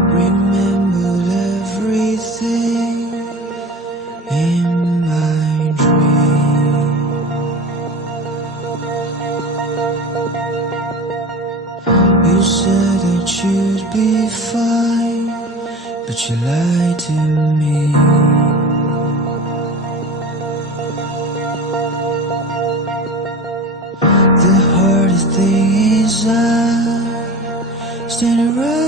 Remembered everything in my dream. You said that you'd be fine, but you lied to me. The hardest thing is I stand around